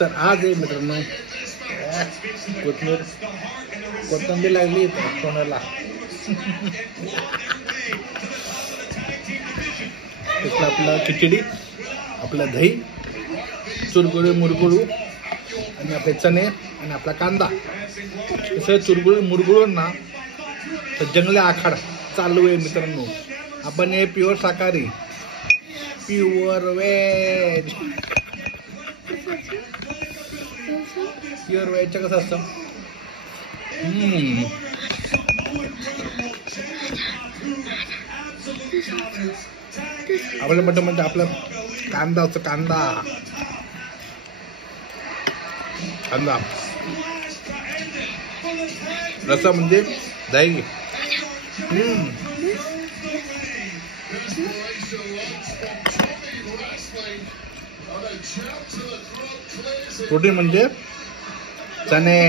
तर आज आहे मित्रांनो कोथिंबीर लागली तोंडाला. आपलं खिचडी, आपलं दही, चुरगुळी मुरगुळू आणि आपले चणे आणि आपला कांदा असं चुरगुळी मुरगुळून ना तर जंगली आखाड चालू आहे मित्रांनो. आपण हे प्युअर शाकाहारी, प्युअर व्हेज. प्युअर व्हेजचं कसं असतं आपल्या बटन म्हणजे आपलं कांदा रस्सा म्हणजे दही. प्रोटीन म्हणजे चणे.